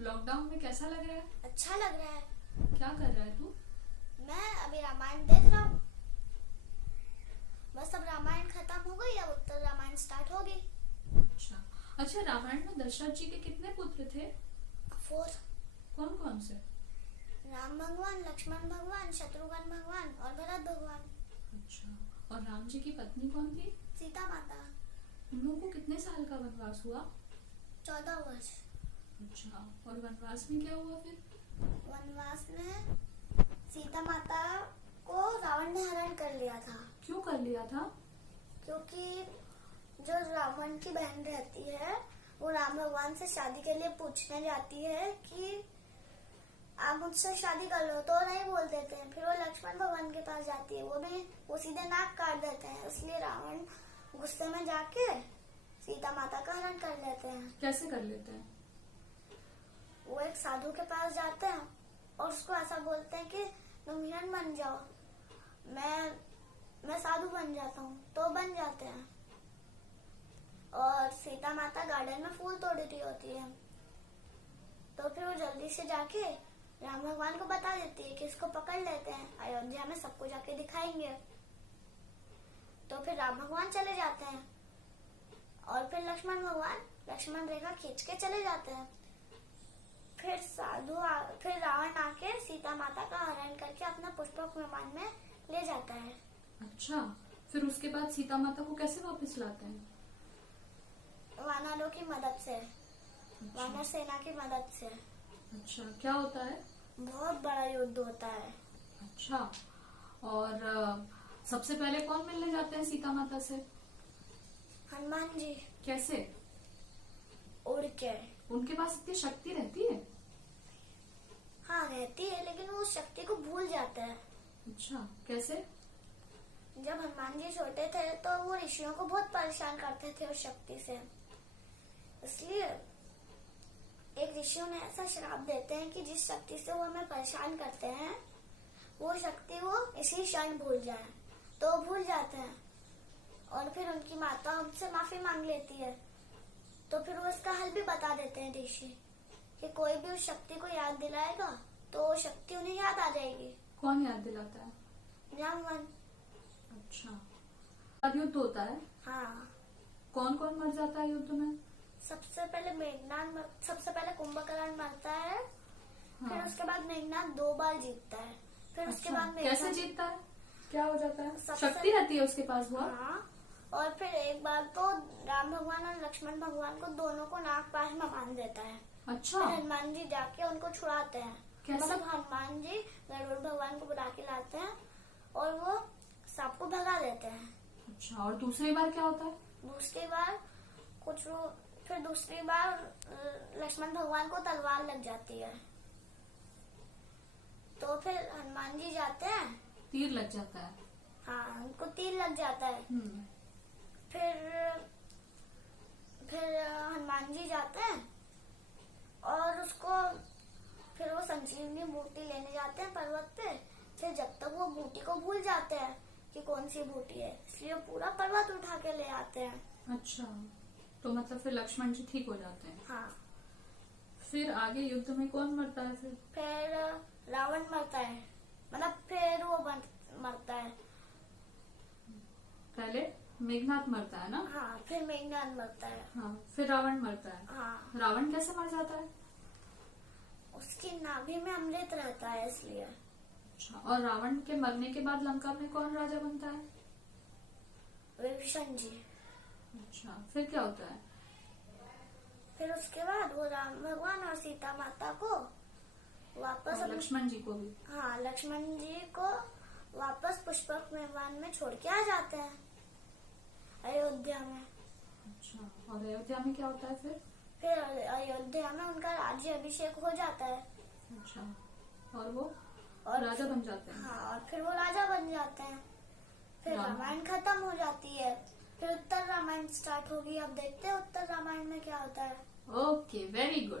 Lockdown में कैसा लग रहा है? अच्छा लग रहा है। क्या कर रहा है तू? मैं अभी रामायण देख रहा हूँ। बस अब रामायण खत्म हो गई, अब उत्तर रामायण स्टार्ट होगी। अच्छा। अच्छा, रामायण में दशरथ जी के कितने पुत्र थे? 4। कौन कौन से? राम भगवान, लक्ष्मण भगवान, शत्रुघ्न भगवान और भरत भगवान। अच्छा। और राम जी की पत्नी कौन थी? सीता माता। उन लोगों को कितने साल का वनवास हुआ? 14 वर्ष। अच्छा। और वनवास में क्या हुआ फिर? वनवास में सीता माता को रावण ने हरण कर लिया था। क्यों कर लिया था? क्योंकि जो रावण की बहन रहती है वो राम भगवान से शादी के लिए पूछने जाती है कि आप मुझसे शादी कर लो, तो नहीं बोल देते हैं। फिर वो लक्ष्मण भगवान के पास जाती है, वो सीधे नाक काट देते हैं। इसलिए रावण गुस्से में जाके सीता माता का हरण कर लेते हैं। कैसे कर लेते हैं? वो एक साधु के पास जाते हैं और उसको ऐसा बोलते हैं कि तुम हिरण बन जाओ, मैं साधु बन जाता हूँ, तो बन जाते हैं। और सीता माता गार्डन में फूल तोड़ रही होती है, तो फिर वो जल्दी से जाके राम भगवान को बता देती है कि इसको पकड़ लेते हैं, अयोध्या में सबको जाके दिखाएंगे। तो फिर राम भगवान चले जाते हैं और फिर लक्ष्मण रेखा खींच के चले जाते हैं। फिर रावण आके सीता माता का हरण करके अपना पुष्पक विमान में ले जाता है। अच्छा। फिर उसके बाद सीता माता को कैसे वापस लाते हैं? वानरों की मदद से, अच्छा। वानर सेना की मदद से। अच्छा, क्या होता है? बहुत बड़ा युद्ध होता है। अच्छा। और सबसे पहले कौन मिलने जाते हैं सीता माता से? हनुमान जी। कैसे? उड़ के। उनके पास इतनी शक्ति रहती है? हाँ रहती है, लेकिन वो उस शक्ति को भूल जाते हैं। अच्छा, कैसे? जब हनुमान जी छोटे थे तो वो ऋषियों को बहुत परेशान करते थे उस शक्ति से। इसलिए एक ऋषियों ने ऐसा श्राप देते हैं कि जिस शक्ति से वो हमें परेशान करते हैं वो शक्ति वो इसी क्षण भूल जाए, तो वो भूल जाते हैं। और फिर उनकी माता उनसे माफी मांग लेती है, तो फिर वो इसका हल भी बता देते हैं ऋषि कि कोई भी उस शक्ति को याद दिलाएगा तो वो शक्ति उन्हें याद आ जाएगी। कौन याद दिलाता है? जामवन। अच्छा। बाद युद्ध होता है? हाँ। कौन कौन मर जाता है युद्ध में? सबसे पहले कुंभकर्ण मरता है। हाँ। फिर उसके बाद मेघनाथ 2 बार जीतता है। फिर उसके अच्छा, बाद कैसे जीतता है? क्या हो जाता है? सबसे- शक्ति रहती है उसके पास बहुत? हाँ। और फिर एक बार तो राम भगवान और लक्ष्मण भगवान को दोनों को नाग पाश में बांध देता है। अच्छा। फिर हनुमान जी जाके उनको छुड़ाते हैं। कैसे? मतलब हनुमान जी गरुड़ भगवान को बुला के लाते हैं और वो सबको भगा देते हैं। अच्छा। और दूसरी बार क्या होता है? दूसरी बार लक्ष्मण भगवान को तलवार लग जाती है, तो फिर हनुमान जी जाते हैं। तीर लग जाता है? हाँ, उनको तीर लग जाता है। फिर हनुमान जी जाते हैं और फिर वो संजीवनी बूटी लेने जाते हैं पर्वत पे। फिर जब तक वो बूटी को भूल जाते हैं कि कौन सी बूटी है, इसलिए पूरा पर्वत उठा के ले आते हैं। अच्छा। तो मतलब फिर लक्ष्मण जी ठीक हो जाते हैं? हाँ। फिर आगे युद्ध में कौन मरता है फिर? फिर रावण मरता है, मतलब फिर वो मरता है। पहले मेघनाथ मरता है ना? हाँ, फिर मेघनाथ मरता है। हाँ। फिर रावण मरता है? हाँ। रावण कैसे मर जाता है? उसकी नाभि में अमृत रहता है इसलिए। अच्छा। और रावण के मरने के बाद लंका में कौन राजा बनता है? विभीषण जी। अच्छा। फिर क्या होता है? फिर उसके बाद वो राम भगवान और सीता माता को वापस और लक्ष्मण जी को भी? हाँ, लक्ष्मण जी को वापस पुष्पक विमान में छोड़ के आ जाते हैं अयोध्या में। अच्छा। और अयोध्या में क्या होता है फिर? फिर अयोध्या में उनका राज्य अभिषेक हो जाता है। अच्छा। और वो राजा बन जाते हैं? हाँ, और फिर वो राजा बन जाते हैं। फिर रामायण खत्म हो जाती है। फिर उत्तर रामायण स्टार्ट होगी। अब देखते हैं उत्तर रामायण में क्या होता है। Okay, very good.